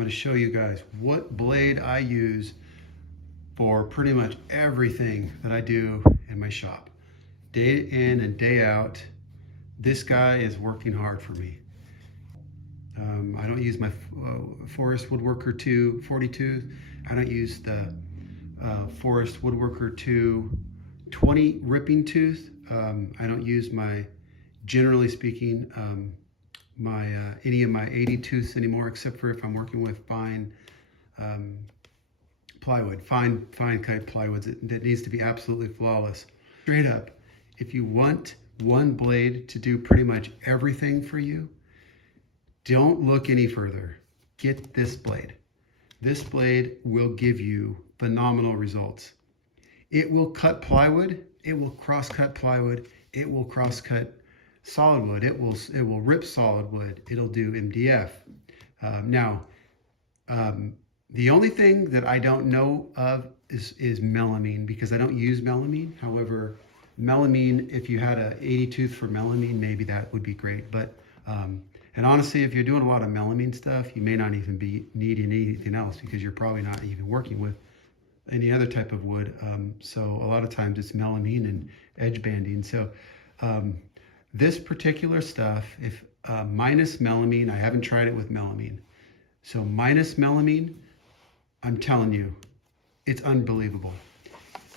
going to show you guys what blade I use for pretty much everything that I do in my shop. Day in and day out, this guy is working hard for me. I don't use my Forest Woodworker 2 40 tooth. I don't use the Forest Woodworker 2 20 ripping tooth. I don't use my, generally speaking, any of my 80 tooths anymore, except for if I'm working with fine plywood, fine cut plywood that needs to be absolutely flawless. Straight up, if you want one blade to do pretty much everything for you, don't look any further. Get this blade. This blade will give you phenomenal results. It will cut plywood. It will cross-cut plywood. It will cross-cut solid wood. It will rip solid wood. It'll do MDF. The only thing that I don't know of is melamine, because I don't use melamine. However, melamine, if you had a 80 tooth for melamine, maybe that would be great. But and honestly, if you're doing a lot of melamine stuff, you may not even be needing anything else, because you're probably not even working with any other type of wood. So a lot of times it's melamine and edge banding. So this particular stuff, if minus melamine, I haven't tried it with melamine. So minus melamine, I'm telling you, it's unbelievable.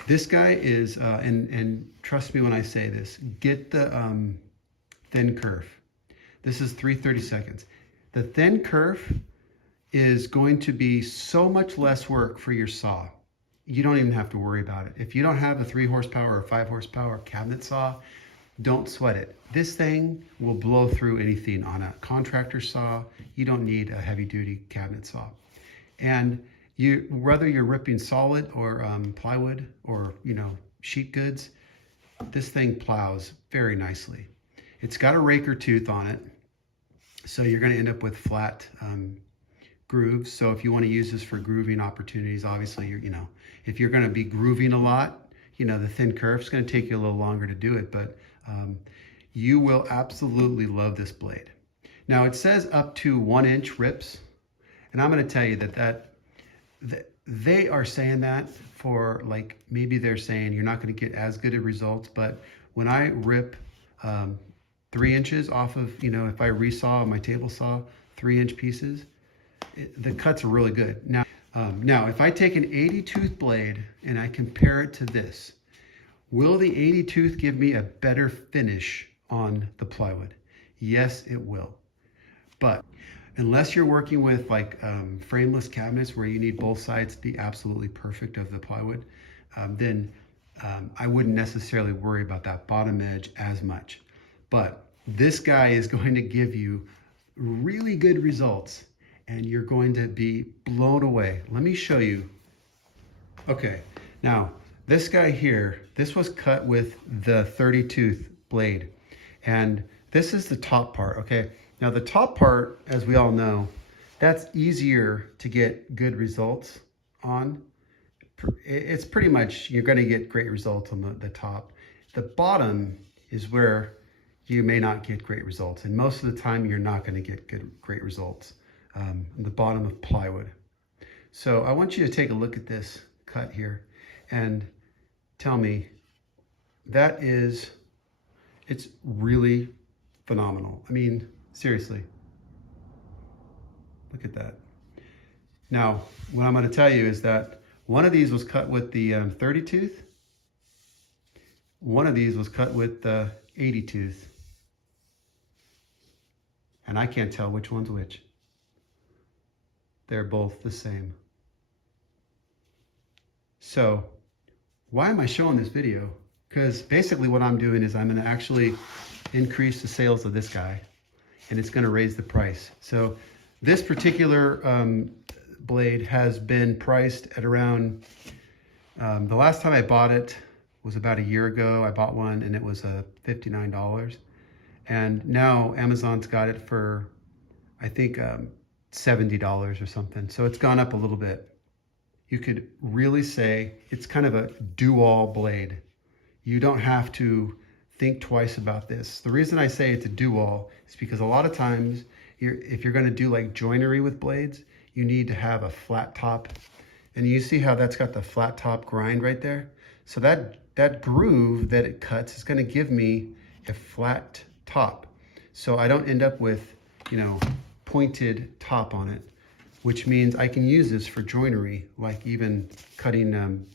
This guy is, and trust me when I say this, get the thin kerf. This is 3/32. The thin kerf is going to be so much less work for your saw. You don't even have to worry about it. If you don't have a 3 horsepower or 5 horsepower cabinet saw, don't sweat it. This thing will blow through anything on a contractor saw. You don't need a heavy duty cabinet saw. And whether you're ripping solid or plywood or, sheet goods, this thing plows very nicely. It's got a raker tooth on it, so you're going to end up with flat grooves. So if you want to use this for grooving opportunities, obviously if you're going to be grooving a lot, the thin kerf is going to take you a little longer to do it, but you will absolutely love this blade. Now it says up to 1 inch rips, and I'm going to tell you that they are saying that for, like, maybe they're saying you're not going to get as good of results, but when I rip 3 inches off of, if I resaw my table saw 3-inch pieces, the cuts are really good. Now, if I take an 80 tooth blade and I compare it to this, will the 80 tooth give me a better finish on the plywood? Yes, it will. But unless you're working with frameless cabinets where you need both sides to be absolutely perfect of the plywood, then I wouldn't necessarily worry about that bottom edge as much. But this guy is going to give you really good results, and you're going to be blown away. Let me show you. Okay, now this guy here, this was cut with the 30 tooth blade, and this is the top part. Okay, now the top part, as we all know, that's easier to get good results on. It's pretty much, you're going to get great results on the top. The bottom is where you may not get great results, and most of the time you're not going to get great results. The bottom of plywood. So I want you to take a look at this cut here and tell me, it's really phenomenal. I mean, seriously, look at that. Now, what I'm going to tell you is that one of these was cut with the 30 tooth. One of these was cut with the 80 tooth. And I can't tell which one's which. They're both the same. So why am I showing this video? Because basically what I'm doing is I'm going to actually increase the sales of this guy, and it's going to raise the price. So this particular blade has been priced at around, the last time I bought it was about a year ago. I bought one and it was $59. And now Amazon's got it for, I think, $70 or something. So it's gone up a little bit. You could really say it's kind of a do-all blade. You don't have to think twice about this. The reason I say it's a do-all is because a lot of times, if you're going to do like joinery with blades, you need to have a flat top. And you see how that's got the flat top grind right there? So that groove that it cuts is gonna give me a flat top. So I don't end up with, you know, pointed top on it, which means I can use this for joinery, like even cutting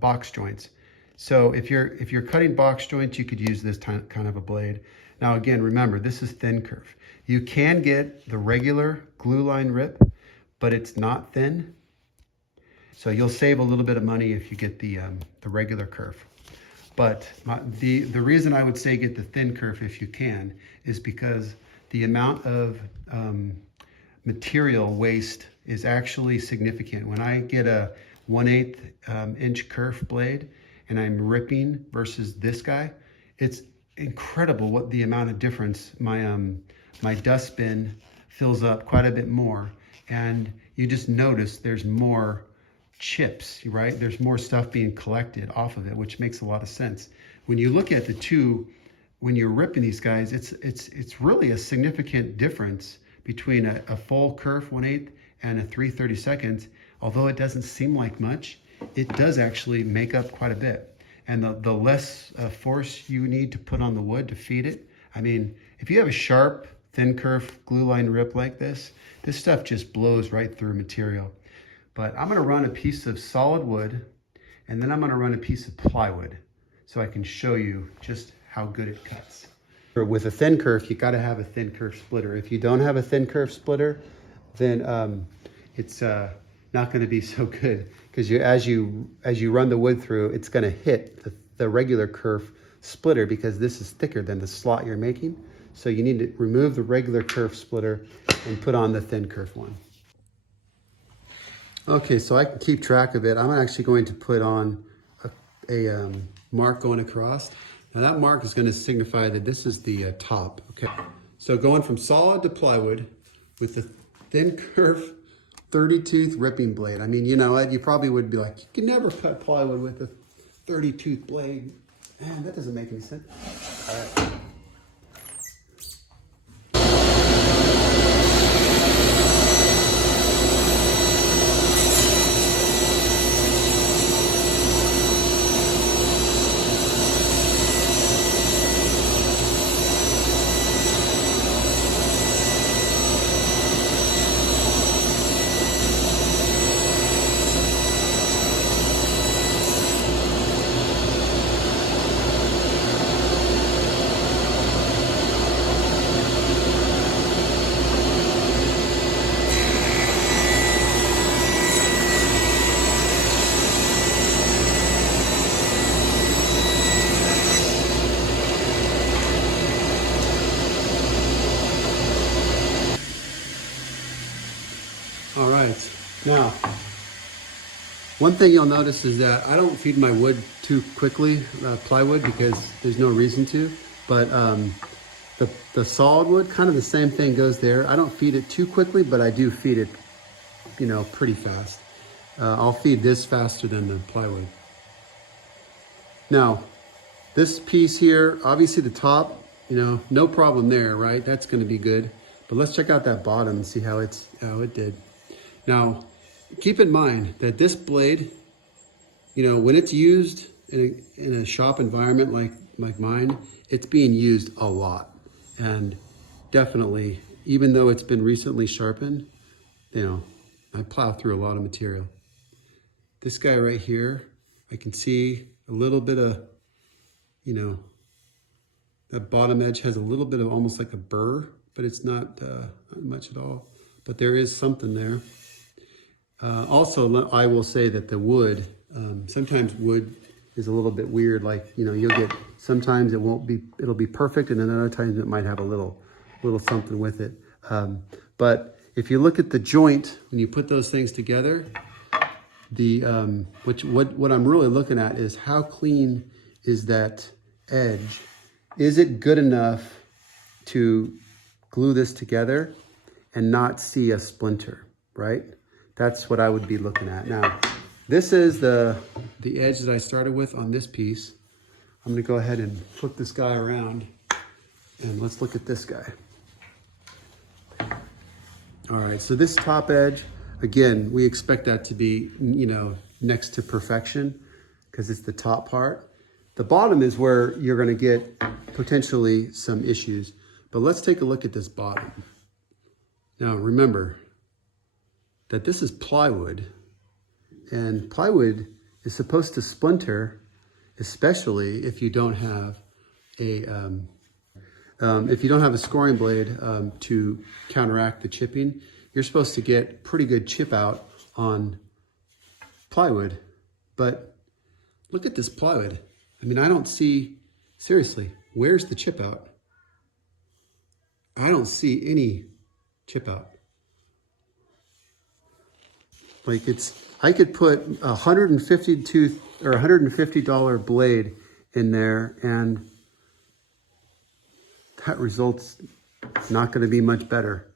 box joints. So if you're cutting box joints, you could use this kind of a blade. Now again, remember, this is thin curve. You can get the regular glue line rip, but it's not thin. So you'll save a little bit of money if you get the regular kerf. But the reason I would say get the thin kerf if you can is because the amount of material waste is actually significant. When I get a 1/8 inch kerf blade and I'm ripping versus this guy, it's incredible what the amount of difference. My dustbin fills up quite a bit more, and you just notice there's more chips, right? There's more stuff being collected off of it, which makes a lot of sense. When you look at the two, when you're ripping these guys, it's really a significant difference between a full kerf 1/8 and a 3/32. Although it doesn't seem like much, it does actually make up quite a bit. And the less force you need to put on the wood to feed it. I mean, if you have a sharp, thin kerf glue line rip like this stuff just blows right through material. But I'm gonna run a piece of solid wood, and then I'm gonna run a piece of plywood so I can show you just how good it cuts. With a thin kerf, you gotta have a thin kerf splitter. If you don't have a thin kerf splitter, then it's not gonna be so good, because as you run the wood through, it's gonna hit the regular kerf splitter, because this is thicker than the slot you're making. So you need to remove the regular kerf splitter and put on the thin kerf one. Okay, so I can keep track of it. I'm actually going to put on a mark going across. Now that mark is going to signify that this is the top, okay? So going from solid to plywood with the thin kerf 30-tooth ripping blade. I mean, you know, you probably would be like, you can never cut plywood with a 30-tooth blade. Man, that doesn't make any sense. All right. All right, now, one thing you'll notice is that I don't feed my wood too quickly, plywood, because there's no reason to, but the solid wood, kind of the same thing goes there. I don't feed it too quickly, but I do feed it, you know, pretty fast. I'll feed this faster than the plywood. Now, this piece here, obviously the top, you know, no problem there, right? That's gonna be good. But let's check out that bottom and see how it did. Now, keep in mind that this blade, you know, when it's used in a shop environment like mine, it's being used a lot. And definitely, even though it's been recently sharpened, you know, I plow through a lot of material. This guy right here, I can see a little bit of, you know, that bottom edge has a little bit of almost like a burr, but it's not much at all. But there is something there. Also, I will say that the wood, sometimes wood is a little bit weird. Like, you know, you'll get, sometimes it'll be perfect, and then other times it might have a little something with it. But if you look at the joint, when you put those things together, what I'm really looking at is how clean is that edge? Is it good enough to glue this together and not see a splinter, right? That's what I would be looking at. Now, this is the edge that I started with on this piece. I'm gonna go ahead and flip this guy around, and let's look at this guy. All right, so this top edge, again, we expect that to be, next to perfection because it's the top part. The bottom is where you're gonna get potentially some issues, but let's take a look at this bottom. Now remember that this is plywood, and plywood is supposed to splinter, especially if you don't have a scoring blade to counteract the chipping. You're supposed to get pretty good chip out on plywood, but look at this plywood. I mean, I don't see, seriously, where's the chip out? I don't see any chip out. Like I could put a $150 blade in there and that result's not going to be much better.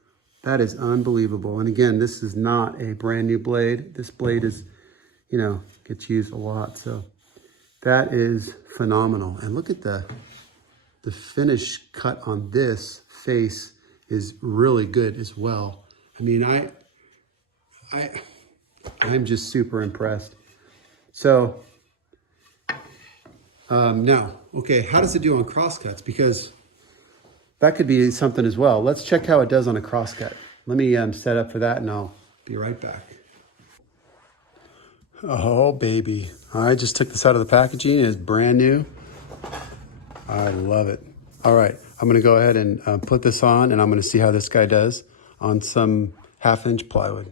That is unbelievable. And again, this is not a brand new blade. This blade is, gets used a lot. So that is phenomenal. And look at the finish cut on this face is really good as well. I mean, I'm just super impressed. So now, okay, how does it do on crosscuts? Because that could be something as well. Let's check how it does on a crosscut. Let me set up for that and I'll be right back. Oh, baby. I just took this out of the packaging. It's brand new. I love it. All right, I'm gonna go ahead and put this on and I'm gonna see how this guy does on some 1/2-inch plywood.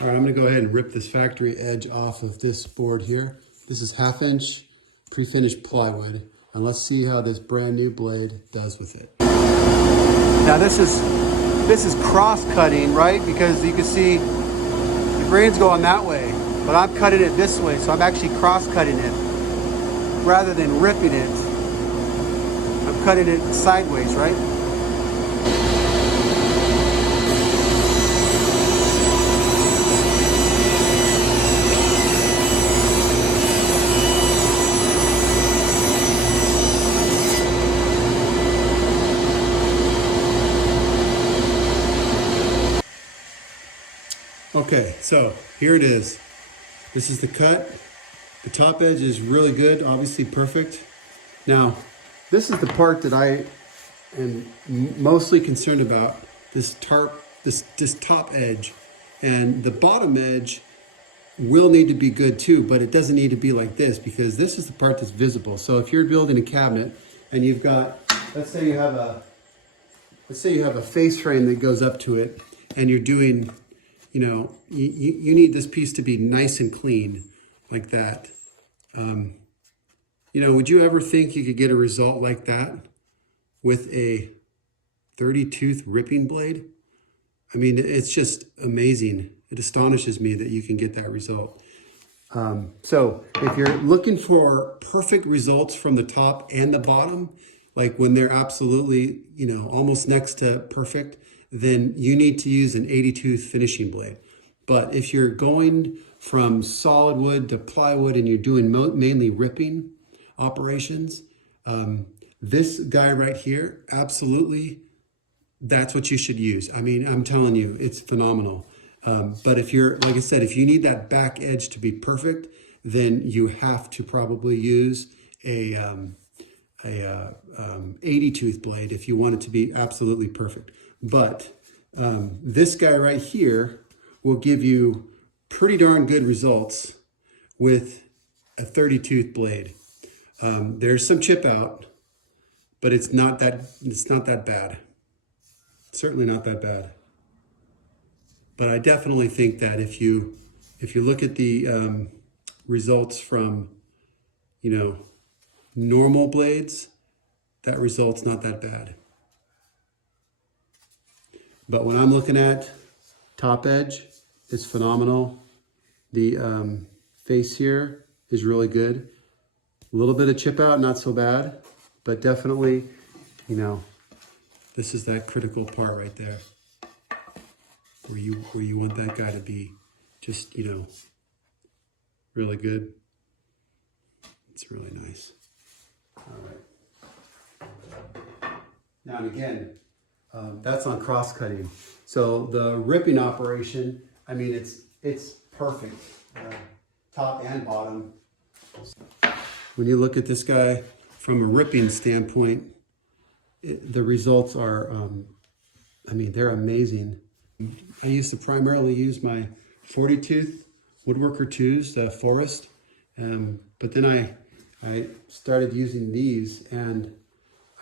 All right, I'm gonna go ahead and rip this factory edge off of this board here. This is 1/2-inch pre-finished plywood, and let's see how this brand new blade does with it. Now this is cross-cutting, right? Because you can see the grain's going that way, but I'm cutting it this way, so I'm actually cross-cutting it rather than ripping it. I'm cutting it sideways, right? Okay, so here it is. This is the cut. The top edge is really good, obviously perfect. Now, this is the part that I am mostly concerned about, this top edge. And the bottom edge will need to be good too, but it doesn't need to be like this because this is the part that's visible. So if you're building a cabinet and you've got, let's say you have a face frame that goes up to it and you're doing, you need this piece to be nice and clean like that. Would you ever think you could get a result like that with a 30-tooth ripping blade? I mean, it's just amazing. It astonishes me that you can get that result. So if you're looking for perfect results from the top and the bottom, like when they're absolutely, almost next to perfect, then you need to use an 80-tooth finishing blade. But if you're going from solid wood to plywood and you're doing mainly ripping operations, this guy right here, absolutely, that's what you should use. I mean, I'm telling you, it's phenomenal. But if you're, like I said, if you need that back edge to be perfect, then you have to probably use a 80-tooth blade if you want it to be absolutely perfect. But this guy right here will give you pretty darn good results with a 30-tooth blade. There's some chip out, but it's not that bad. Certainly not that bad. But I definitely think that if you look at the results from, normal blades, that result's not that bad. But when I'm looking at top edge, it's phenomenal. The face here is really good. A little bit of chip out, not so bad, but definitely, this is that critical part right there where you want that guy to be just, really good. It's really nice. All right. Now and again, that's on cross cutting. So the ripping operation, I mean, it's perfect, top and bottom. When you look at this guy from a ripping standpoint, the results are, I mean, they're amazing. I used to primarily use my 40 tooth Woodworker 2s, the Forest, but then I started using these and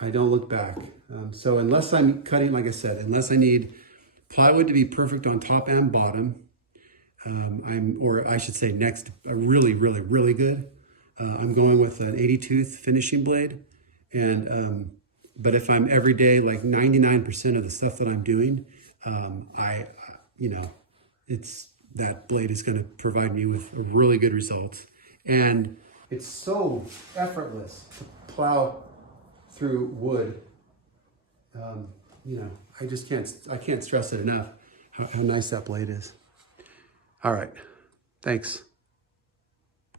I don't look back. So unless I'm cutting, like I said, unless I need plywood to be perfect on top and bottom, or I should say next, really, really, really good, I'm going with an 80 tooth finishing blade. And but if I'm every day, like 99% of the stuff that I'm doing, that blade is going to provide me with really good results. And it's so effortless to plow through wood. I can't stress it enough how nice that blade is. All right, thanks.